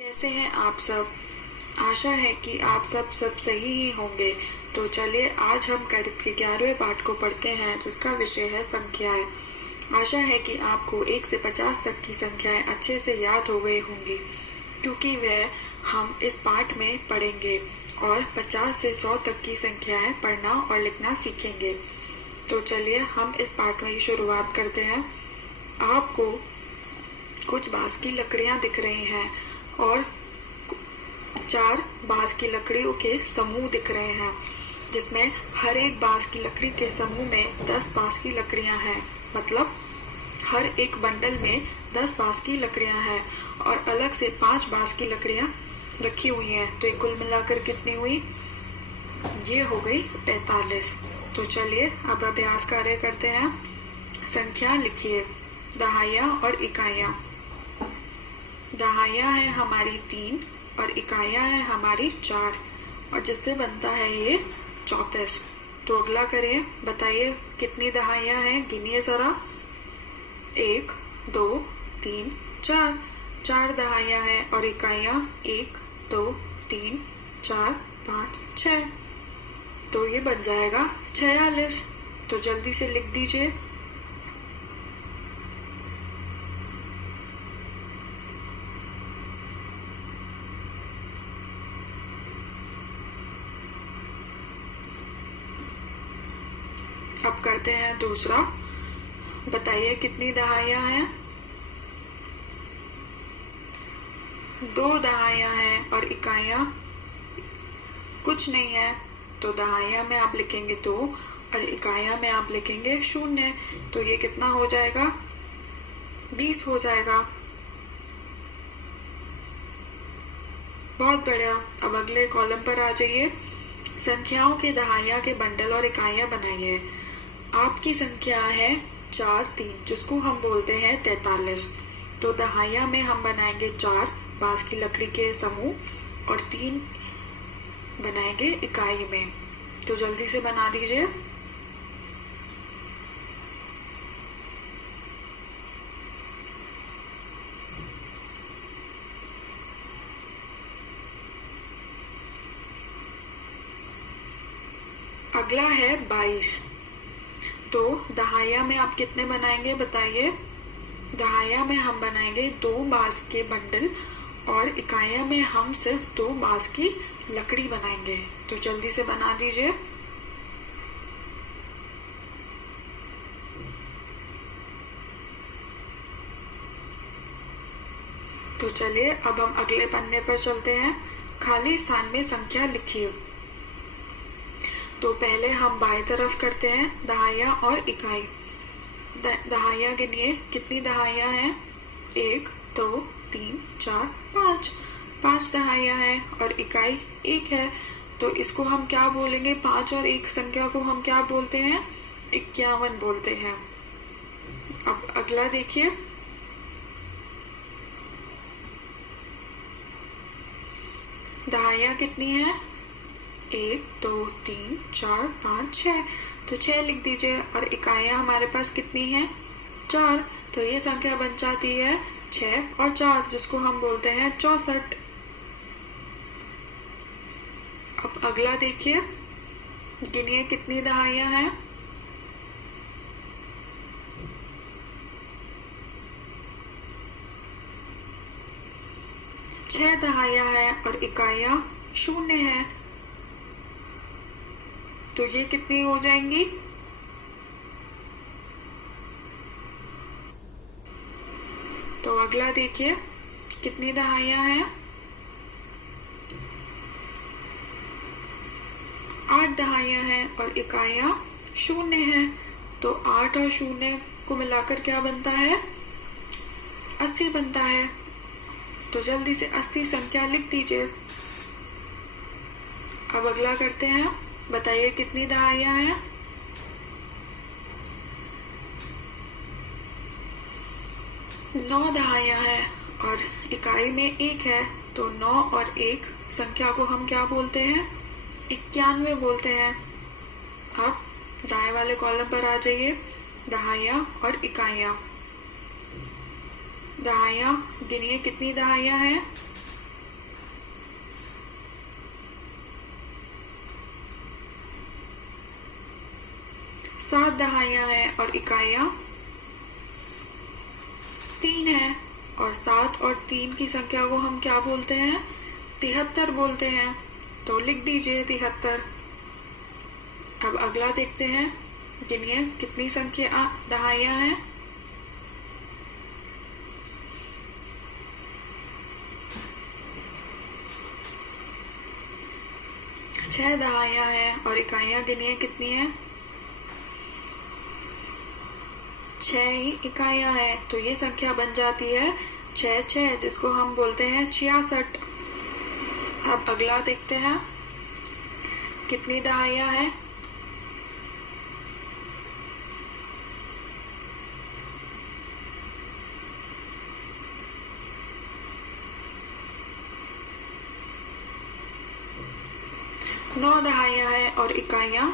कैसे हैं आप सब। आशा है कि आप सब सही ही होंगे। तो चलिए आज हम गणित के 11वें पाठ को पढ़ते हैं, जिसका विषय है संख्याएं। आशा है कि आपको 1 से 50 तक की संख्याएं अच्छे से याद हो गई होंगी, क्योंकि वह हम इस पाठ में पढ़ेंगे और 50 से 100 तक की संख्याएं पढ़ना और लिखना सीखेंगे। तो चलिए हम इस पाठ में ही शुरुआत करते हैं। आपको कुछ बांस की लकड़ियां दिख रही हैं और 4 बांस की लकड़ियों के समूह दिख रहे हैं, जिसमें हर एक बांस की लकड़ी के समूह में 10 बांस की लकड़ियां हैं। मतलब हर एक बंडल में 10 बांस की लकड़ियां हैं और अलग से 5 बांस की लकड़ियां रखी हुई हैं। तो कुल मिलाकर कितनी हुई? ये हो गई 45। तो चलिए अब अभ्यास कार्य करते हैं। संख्या लिखिए, दहाइयां और इकाइयां। दहाइयां है हमारी 3 और इकाइयां है हमारी 4, और जिससे बनता है ये 34। तो अगला करिए, बताइए कितनी दहाइयां हैं, गिनिए जरा। 1 2 3 4। 4 दहाइयां हैं और इकाइयां 1 2 3 4 5 6। तो ये बन जाएगा 46। तो जल्दी से लिख दीजिए। अब करते हैं दूसरा। बताइए कितनी दहाइयां हैं। 2 दहाइयां हैं और इकाइयां कुछ नहीं है। तो दहाइयां में आप लिखेंगे 2 और इकाइयां में आप लिखेंगे 0। तो ये कितना हो जाएगा? 20 हो जाएगा। बहुत बढ़िया। अब अगले कॉलम पर आ जाइए। संख्याओं के दहाइयां के बंडल और इकाइयां बनाइए। आपकी संख्या है 4 3, जिसको हम बोलते हैं 43। तो दहाइयां में हम बनाएंगे 4 बांस की लकड़ी के समूह और 3 बनाएंगे इकाई में। तो जल्दी से बना दीजिए। अगला है 22। तो दहाइयां में आप कितने बनाएंगे, बताइए। दहाइयां में हम बनाएंगे 2 बांस के बंडल और इकाइयां में हम सिर्फ 2 बांस की लकड़ी बनाएंगे। तो जल्दी से बना दीजिए। तो चलिए अब हम अगले पन्ने पर चलते हैं। खाली स्थान में संख्या लिखिए। तो पहले हम बाएं तरफ करते हैं, दहाइयां और इकाई। दहाइयां गिनिए, कितनी दहाइयां हैं? 1 2 3 4 5। 5 दहाइयां हैं और इकाई 1 है। तो इसको हम क्या बोलेंगे? 5 और 1 संख्या को हम क्या बोलते हैं? 51 बोलते हैं। अब अगला देखिए। दहाइयां कितनी है? 1 2 3 4 5 6। तो 6 लिख दीजिए। और इकाइयां हमारे पास कितनी है? 4। तो ये संख्या बन जाती है 6 और 4, जिसको हम बोलते हैं 64। अब अगला देखिए, गिनिए कितनी दहाइयां हैं। 6 दहाइयां हैं और इकाइयां 0 है। तो ये कितनी हो जाएंगी? तो अगला देखिए, कितनी दहाइयां हैं? 8 दहाइयां हैं और इकाइयां 0 है। तो 8 और 0 को मिलाकर क्या बनता है? 80 बनता है। तो जल्दी से 80 संख्या लिख दीजिए। अब अगला करते हैं। बताइए कितनी दहाइयां हैं। 9 दहाइयां हैं और इकाई में 1 है। तो 9 और 1 संख्या को हम क्या बोलते हैं? 91 बोलते हैं। अब दाएं वाले कॉलम पर आ जाइए। दहाइयां और इकाइयां। दहाइयां गिनिए, कितनी दहाइयां हैं? दहाइयाँ हैं और इकाइयाँ 3 है, और 7 और 3 की संख्या को हम क्या बोलते हैं? 73 बोलते हैं। तो लिख दीजिए 73। अब अगला देखते हैं, गिनिए कितनी संख्या दहाइयाँ हैं। 6 दहाइयाँ हैं और इकाइयाँ गिनिए कितनी है? 6 ही इकाइयाँ हैं, तो ये संख्या बन जाती है 6, जिसको हम बोलते हैं 66। अब अगला देखते हैं, कितनी दहाइयाँ हैं? 9 दहाइयाँ हैं और इकाइयाँ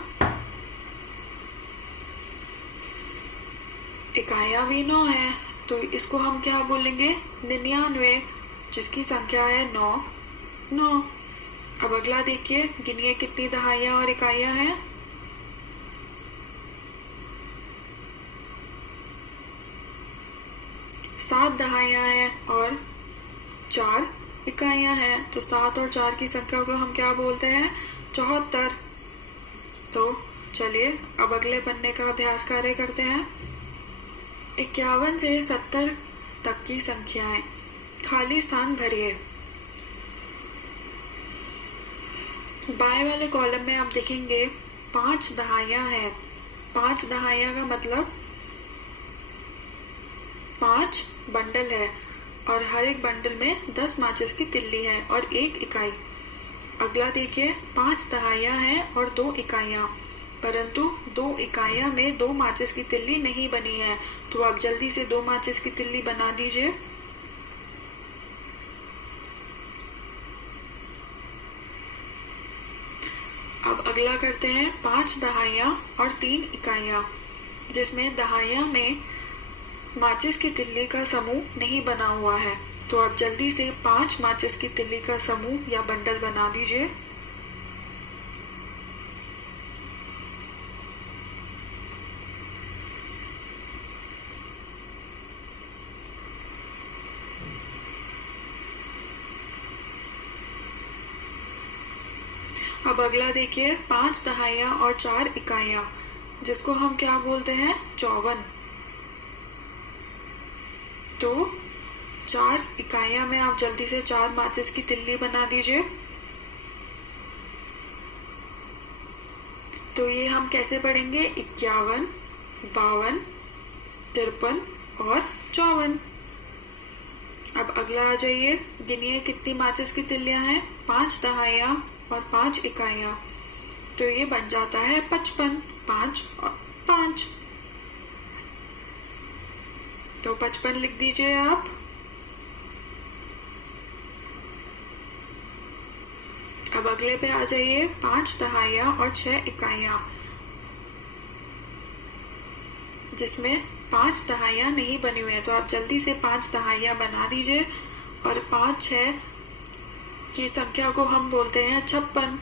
भी 9 है, तो इसको हम क्या बोलेंगे? 99, जिसकी संख्या है 9। अब अगला देखिए, गिनिए कितनी दहाइयाँ और इकाइयाँ हैं? 7 दहाइयाँ हैं और 4 इकाइयाँ हैं, तो 7 और 4 की संख्या को हम क्या बोलते हैं? 74। तो चलिए अब अगले पन्ने का अभ्यास कार्य करते हैं। 51 से 70 तक की संख्याएं, खाली स्थान भरिए। बाएं वाले कॉलम में आप देखेंगे 5 दहाइयाँ हैं। 5 दहाइयाँ का मतलब 5 बंडल है, और हर एक बंडल में 10 माचिस की तिल्ली है और 1 इकाई। अगला देखिए, 5 दहाइयाँ हैं और 2 इकाइयाँ, परंतु 2 इकाइयाँ में 2 माचिस की तिल्ली नहीं बनी है, तो आप जल्दी से 2 माचिस की तिल्ली बना दीजिए। अब अगला करते हैं 5 दहाइयाँ और 3 इकाइयाँ, जिसमें दहाइयाँ में माचिस की तिल्ली का समूह नहीं बना हुआ है, तो आप जल्दी से 5 माचिस की तिल्ली का समूह या बंडल बना दीजिए। अब अगला देखिए, 5 दहाइयाँ और 4 इकाइयाँ, जिसको हम क्या बोलते हैं? 54। तो 4 इकाइयाँ में आप जल्दी से 4 माचिस की तिल्ली बना दीजिए। तो ये हम कैसे पढ़ेंगे? 51, 52, 53 और 54। अब अगला आ जाइए, गिनिए कितनी माचिस की तिल्लियां हैं? 5 दहाइयाँ और 5 इकाइयाँ, तो ये बन जाता है 55। 5 और 5, तो 55 लिख दीजिए आप। अब अगले पे आ जाइए, 5 दहाइयाँ और 6 इकाइयाँ, जिसमें 5 दहाइयाँ नहीं बनी हुई है, तो आप जल्दी से 5 दहाइयाँ बना दीजिए, और 5 6 की संख्या को हम बोलते हैं 56।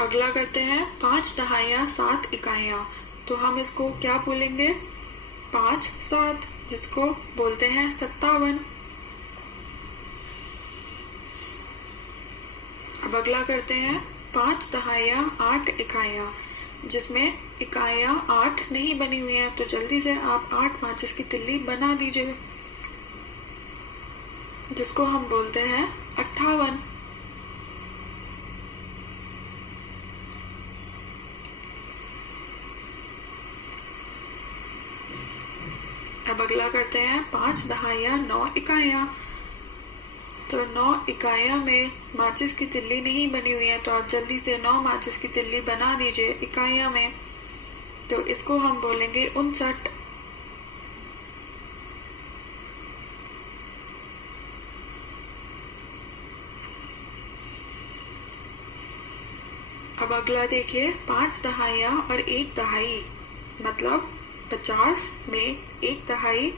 अगला करते हैं 5 दहाइयाँ 7 इकाइयाँ, तो हम इसको क्या बोलेंगे? 5 7, जिसको बोलते हैं 57। अब अगला करते हैं 5 दहाइयाँ 8 इकाइयाँ, जिसमें इकाइयाँ 8 नहीं बनी हुई हैं, तो जल्दी से आप 8 माचिस की तिल्ली बना दीजिए, जिसको हम बोलते हैं 58। अब अगला करते हैं 5 दहाइयाँ 9 इकाइयाँ, तो 9 इकाइयाँ में माचिस की तिल्ली नहीं बनी हुई है, तो आप जल्दी से 9 माचिस की तिल्ली बना दीजिए इकाइयाँ में, तो इसको हम बोलेंगे 59। अब अगला देखिए, 5 दहाइयाँ और 1 दहाई, मतलब 50 में 1 दहाई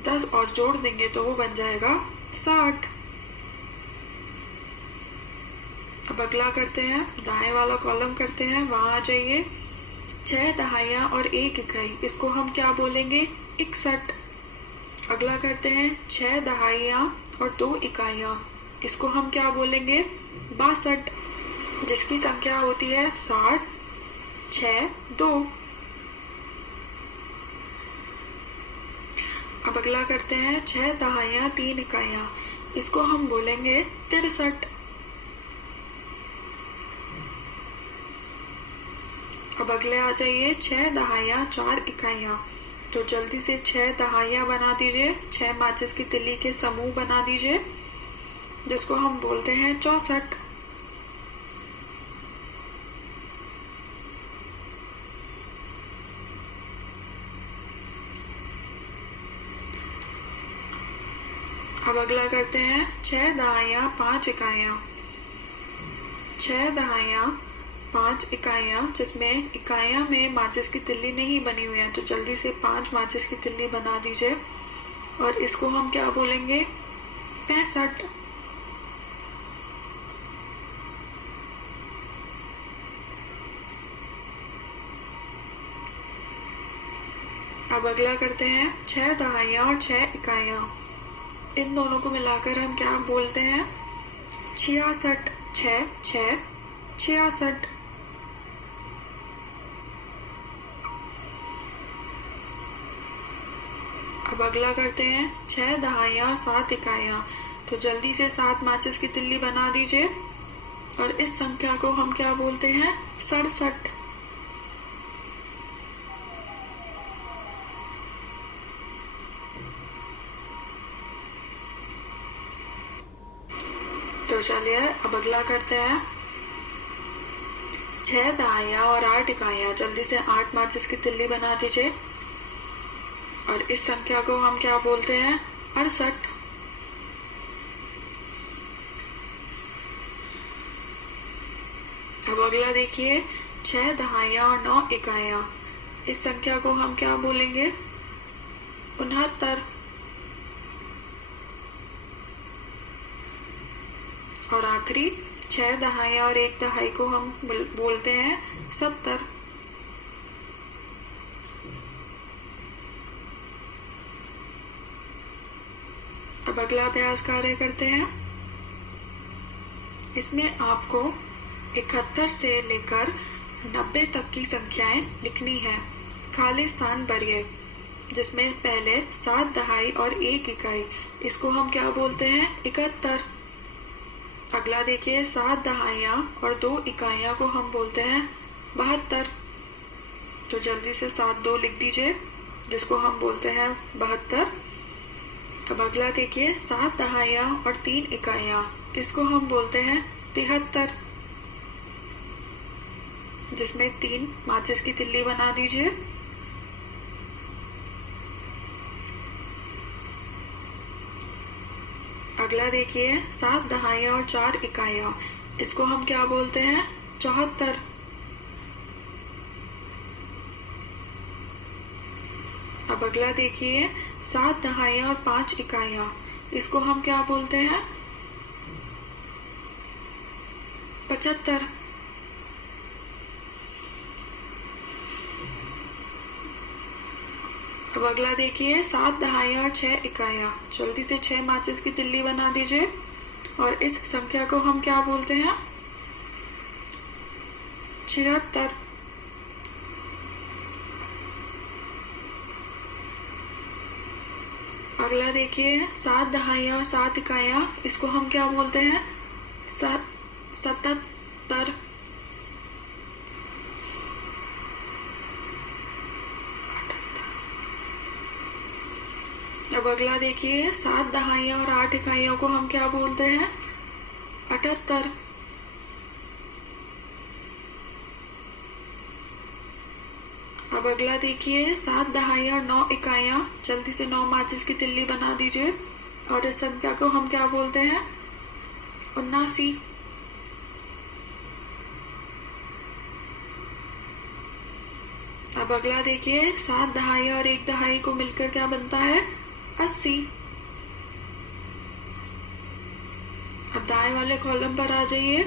10 और जोड़ देंगे तो वो बन जाएगा 60। अब अगला करते हैं, दाएं वाला कॉलम करते हैं, वहां आ जाइए। 6 दहाइयां और 1 इकाई, इसको हम क्या बोलेंगे? 61। अगला करते हैं 6 दहाइयां और 2 इकाइयां, इसको हम क्या बोलेंगे? 62, जिसकी संख्या होती है 60, 6, 2। अब अगला करते हैं 6 दहाइयां 3 इकाइयां, इसको हम बोलेंगे 63। अब अगले आ जाइए 6 दहाइयां 4 इकाइयां, तो जल्दी से 6 दहाइयां बना दीजिए, 6 माचिस की तिल्ली के समूह बना दीजिए, जिसको हम बोलते हैं 64। अब अगला करते हैं 6 दहाइयां 5 इकाइयां, 6 दहाइयां 5 इकाइयां, जिसमें इकाइयां में माचिस की तिल्ली नहीं बनी हुई है, तो जल्दी से 5 माचिस की तिल्ली बना दीजिए, और इसको हम क्या बोलेंगे? 65। अब अगला करते हैं 6 दहाइयां और 6 इकाइयां, इन दोनों को मिलाकर हम क्या बोलते हैं? 66। 6, 6, 66। अब अगला करते हैं 6 दहाइयां 7 इकाइयां, तो जल्दी से 7 माचिस की तिल्ली बना दीजिए, और इस संख्या को हम क्या बोलते हैं? 67। तो चलिए अब अगला करते हैं 6 दहाइयां और 8 इकाइयां, जल्दी से 8 माचिस की तिल्ली बना दीजिए, और इस संख्या को हम क्या बोलते हैं? 68। अब अगला देखिए 6 दहाइयां और 9 इकाइयां, इस संख्या को हम क्या बोलेंगे? 69। और आखिरी 6 दहाइयां और 1 दहाई को हम बोलते हैं 70। अब अगला अभ्यास कार्य करते हैं। इसमें आपको 71 से लेकर 90 तक की संख्याएं लिखनी है। खाली स्थान भरिए, जिसमें पहले 7 दहाई और 1 इकाई, इसको हम क्या बोलते हैं? 71। अगला देखिए 7 दहाइयां और 2 इकाइयां को हम बोलते हैं 72। तो जल्दी से 7 2 लिख दीजिए, जिसको हम बोलते हैं 72। अब अगला देखिए 7 दहाइयां और 3 इकाइयां, इसको हम बोलते हैं 73, जिसमें 3 माचिस की तिल्ली बना दीजिए। अगला देखिए 7 दहाइयां और 4 इकाइयां, इसको हम क्या बोलते हैं? 74। अब अगला देखिए 7 दहाइयां और 5 इकाइयां, इसको हम क्या बोलते हैं? 75। अब अगला देखिए 7 दहाइयां और 6 इकाइयां, जल्दी से 6 माचिस की तिल्ली बना दीजिए, और इस संख्या को हम क्या बोलते हैं? 76। अगला देखिए 7 दहाइयां और 7 इकाइयां, इसको हम क्या बोलते हैं? 77। अब अगला देखिए 7 दहाइयां और 8 इकाइयों को हम क्या बोलते हैं? 78। अब अगला देखिए 7 दहाइयां और 9 इकाइयां, जल्दी से 9 माचिस की तिल्ली बना दीजिए, और इस संख्या को हम क्या बोलते हैं? 79। अब अगला देखिए 7 दहाइयां और 1 दहाई को मिलकर क्या बनता है? 80। अब दाएं वाले कॉलम पर आ जाइए।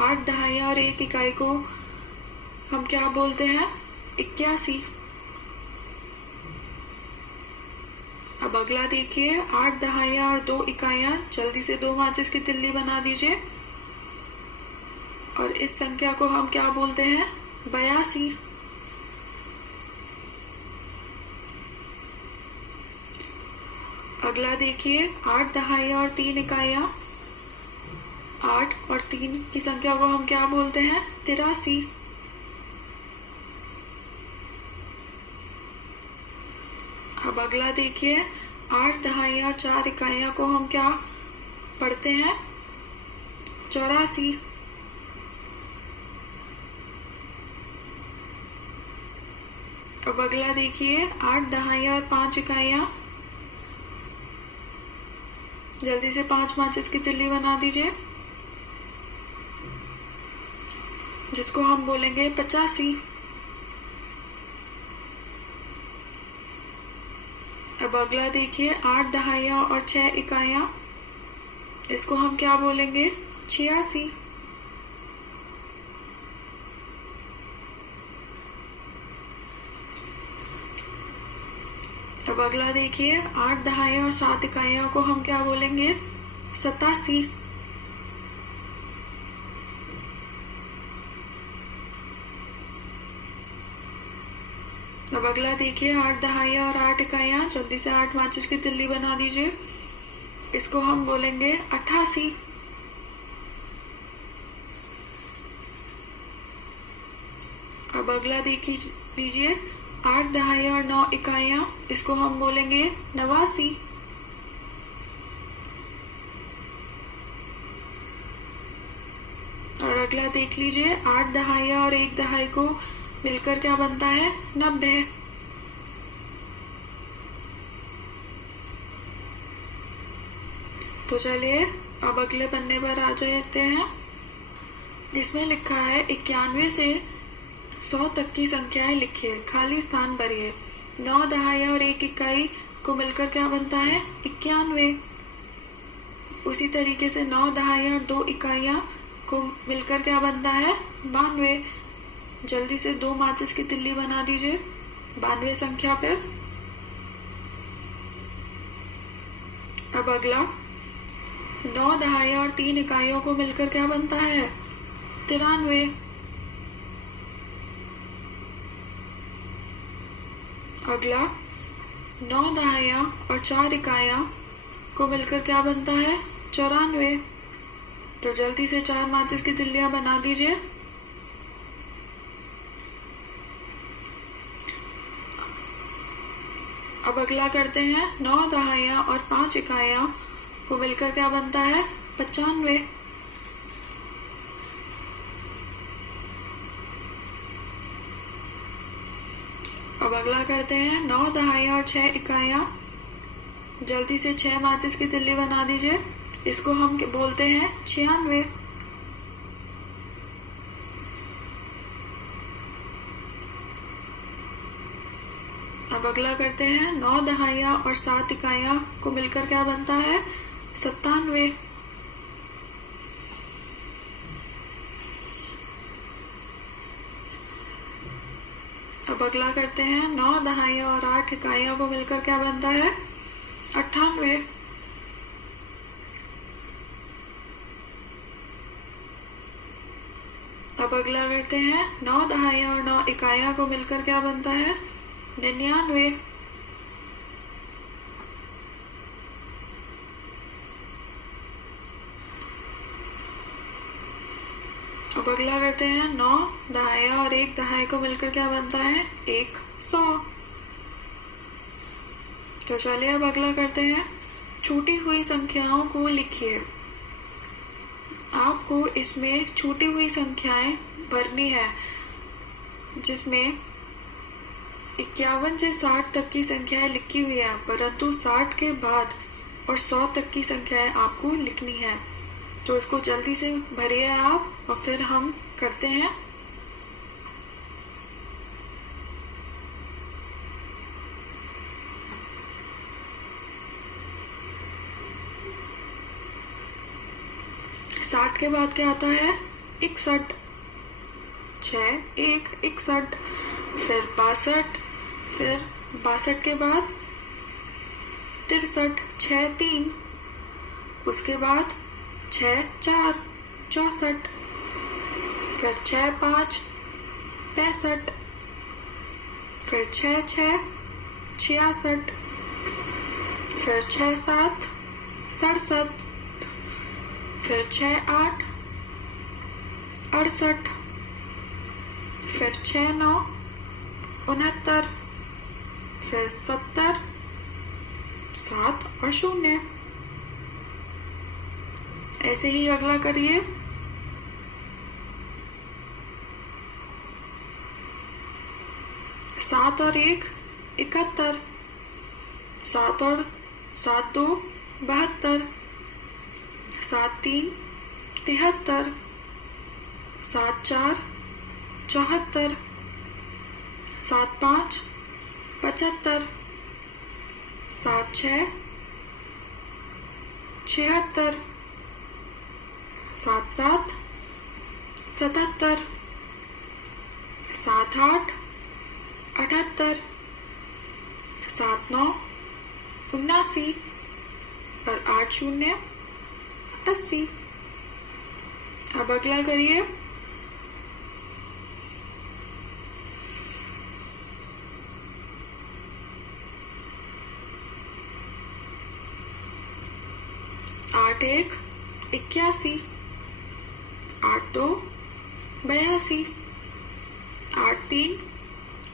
8 दहाइयाँ और 1 इकाई को हम क्या बोलते हैं? 81। अब अगला देखिए, 8 दहाइयाँ और 2 इकाइयाँ। जल्दी से 2 माचिस की तिल्ली बना दीजिए और इस संख्या को हम क्या बोलते हैं? 82। अगला देखिए, 8 दहाइयाँ और 3 इकाइयाँ। 8 और 3 की संख्या को हम क्या बोलते हैं? 83। अब अगला देखिए, 8 दहाइयाँ 4 इकाइयाँ को हम क्या पढ़ते हैं? 84। अब अगला देखिए, 8 दहाइयाँ और 5 इकाइयाँ। जल्दी से 5 माचिस की तिल्ली बना दीजिए जिसको हम बोलेंगे 85। अब अगला देखिए, 8 दहाइयाँ और 6 इकाइयाँ। इसको हम क्या बोलेंगे? 86। अब अगला देखिए, 8 दहाइयाँ और 7 इकाइयों को हम क्या बोलेंगे? 87। अब अगला देखिए, 8 दहाइयाँ और 8 इकाइयाँ। जल्दी से 8 माचिस की तिल्ली बना दीजिए। इसको हम बोलेंगे 88। अब अगला देख लीजिए, 8 दहाइयाँ और 9 इकाइयाँ। इसको हम बोलेंगे 89। और अगला देख लीजिए, 8 दहाइयाँ और 1 दहाई को मिलकर क्या बनता है? 90। तो चलिए अब अगले पन्ने पर आ जाते हैं। इसमें लिखा है 91 से 100 तक की संख्याएं लिखिए, खाली स्थान भरिए। 9 दहाइयाँ और 1 इकाई को मिलकर क्या बनता है? 91। उसी तरीके से 9 दहाइयाँ और 2 इकाइयाँ को मिलकर क्या बनता है? 92। जल्दी से 2 माचिस की तिल्ली बना दीजिए 92 संख्या पर। अब अगला, 9 दहाइयाँ और 3 इकाइयों को मिलकर क्या बनता है? 93। अगला, 9 दहाइयाँ और 4 इकाइयाँ को मिलकर क्या बनता है? 94। तो जल्दी से 4 माचिस की तिल्लियां बना दीजिए। अब अगला करते हैं, 9 दहाइयाँ और 5 इकाइयाँ को मिलकर क्या बनता है? 95। अब अगला करते हैं, 9 दहाइयाँ और 6 इकाइयाँ। जल्दी से 6 माचिस की तिल्ली बना दीजिए। इसको हम बोलते हैं 96। अब अगला करते हैं, 9 दहाइयाँ और 7 इकाइयाँ को मिलकर क्या बनता है? 97। अब अगला करते हैं, 9 दहाइयाँ और 8 इकाइयों को मिलकर क्या बनता है? 98। अब अगला करते हैं, 9 दहाइयाँ और 9 इकाइयों को मिलकर क्या बनता है? 99। अब अगला करते हैं, 9 दहाइयाँ और 1 दहाई को मिलकर क्या बनता है? 100। तो चलिए अब अगला करते हैं, छूटी हुई संख्याओं को लिखिए। आपको इसमें छूटी हुई संख्याएं भरनी है, जिसमें 51 से 60 तक की संख्याएं लिखी हुई है, परंतु 60 के बाद और 100 तक की संख्याएं आपको लिखनी है। तो इसको जल्दी से भरिए आप और फिर हम करते हैं। साठ के बाद क्या आता है? 61, 6 1 61, फिर 62, फिर 62 के बाद 63, 6 3, उसके बाद 6 4 64, फिर 6 5 65, फिर 6 6 66, फिर 6 7 67, फिर 6 8 68, फिर 6 9 69, फिर 70, 7 और 0। ऐसे ही अगला करिए। 7 और 1 71, 7 और 7 2 72, 7 3 73, 7 4 74, 7 5 75, 7 6 76, 7 7 77, 7 8 78, 7 9 79 और 8 0 80। अब अगला करिए। 8 1 81, 8 2 82, 8 3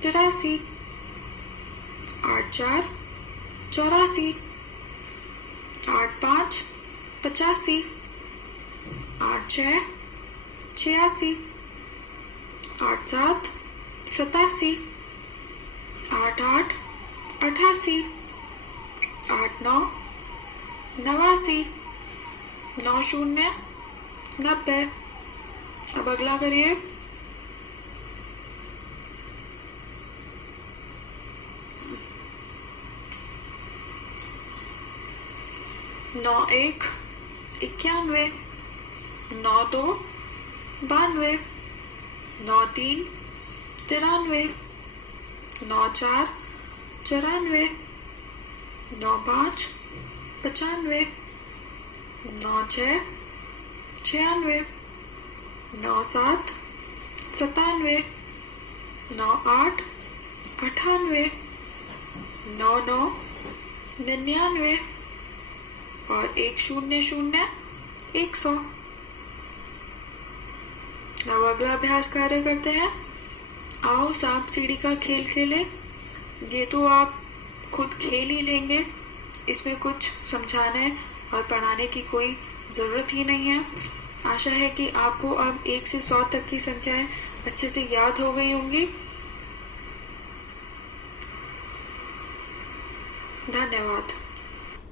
83, 8 4 84, 8 5 85, 8 6 86, 8 7 87, 8 8 88, 8 9 89, 9 0 90। अब अगला करिए। 9 1 91, 9 2 92, 9 3 93, 9 4 94, 9 5 95, 9 6 96, 9 7 97, 9 8 98, 9 9 99 और 1 0 0 100। अब अगला अभ्यास कार्य करते हैं। आओ सांप सीढ़ी का खेल खेलें। ये तो आप खुद खेल ही लेंगे, इसमें कुछ समझाने और पढ़ाने की कोई ज़रूरत ही नहीं है। आशा है कि आपको अब 1 से 100 तक की संख्याएं अच्छे से याद हो गई होंगी। धन्यवाद।